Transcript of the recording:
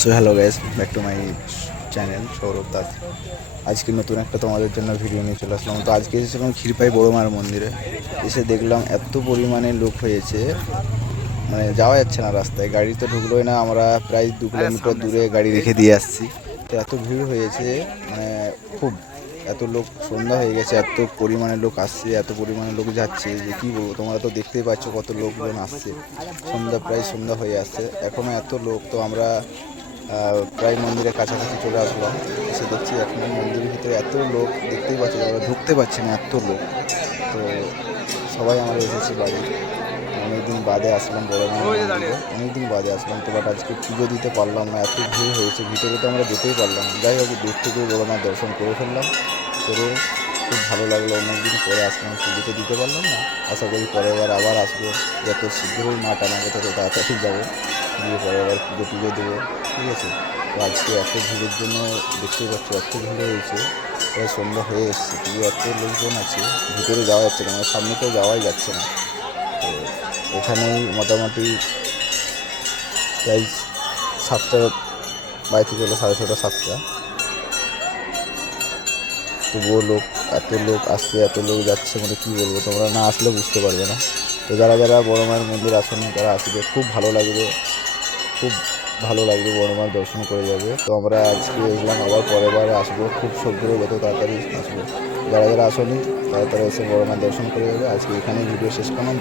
So hello guys, back to my channel Sourav Das. আজকে নতুন একটা তোমাদের জন্য ভিডিও নিয়ে চলে আসলাম। তো আজকে এসেছিলাম ক্ষীরপাই বড় মার মন্দিরে। এসে দেখলাম এত পরিমাণে লোক হয়েছে, মানে যাওয়া যাচ্ছে না রাস্তায়, গাড়ি তো ঢুকলোই না। আমরা প্রায় 2 কিলোমিটার দূরে গাড়ি রেখে দিয়ে আসছি। তো এত ভিড় হয়েছে, মানে খুব এত লোক, সন্ধ্যা হয়ে গেছে, এত পরিমাণে লোক আসছে, এত পরিমাণে লোক যাচ্ছে যে কী বলবো। তোমরা তো দেখতেই পাচ্ছ কত লোকজন আসছে। প্রায় সন্ধ্যা হয়ে আসছে, এখনও এত লোক। তো আমরা প্রায় মন্দিরের কাছাকাছি চলে আসলাম। এসে দেখছি এখনও মন্দিরের ভিতরে এত লোক, দেখতেই পাচ্ছি, আমরা ঢুকতে পারছি না, এত লোক। তো সবাই আমরা এসেছি বাড়ি। অনেকদিন বাদে আসলাম বড় মায়ের মন্দিরে, অনেকদিন বাদে আসলাম। তো বাট আজকে পুজো দিতে পারলাম না, এত ভিড় হয়েছে, ভিতরে তো আমরা যেতেই পারলাম না। যাই হোক, দূর থেকে বড় মায়ের দর্শন করে ফেললাম, করে খুব ভালো লাগলো। অনেকদিন পরে আসলাম, পুজো তো দিতে পারলাম না। আশা করি পরের বার আবার আসবো, যত শীঘ্রই মা টানাবে তত তাড়াতাড়ি যাবো, গিয়ে পরের বার পুজো টুজো দেবো, ঠিক আছে। তো আজকে এত ভিড়ের জন্য দেখতেই পাচ্ছ এত ভিড় হয়েছে, প্রায় সন্ধ্যা হয়ে এসছে, পুজো এত লোকজন আছে, ভিতরে যাওয়া যাচ্ছে না, মানে সামনে তো যাওয়াই যাচ্ছে না। তো এখানেই মোটামুটি প্রায় 7টা, বাড়িতে চলো 6:30 7টা, তবুও লোক, এত লোক আসছে, এত লোক যাচ্ছে, মানে কী বলবো, তোমরা না আসলে বুঝতে পারবে না। তো যারা যারা বড় মায়ের মন্দির আসেনি তারা আসবে, খুব ভালো লাগবে, খুব ভালো লাগবে, বড় মার দর্শন করে যাবে। তো আমরা আজকে এলাম, আবার পরের বার আসবো, খুব শীঘ্রই, যত তাড়াতাড়ি আসবো। যারা যারা আসেনি তারা তারা এসে বড় মার দর্শন করে যাবে। আজকে এখানেই ভিডিও শেষ করলাম।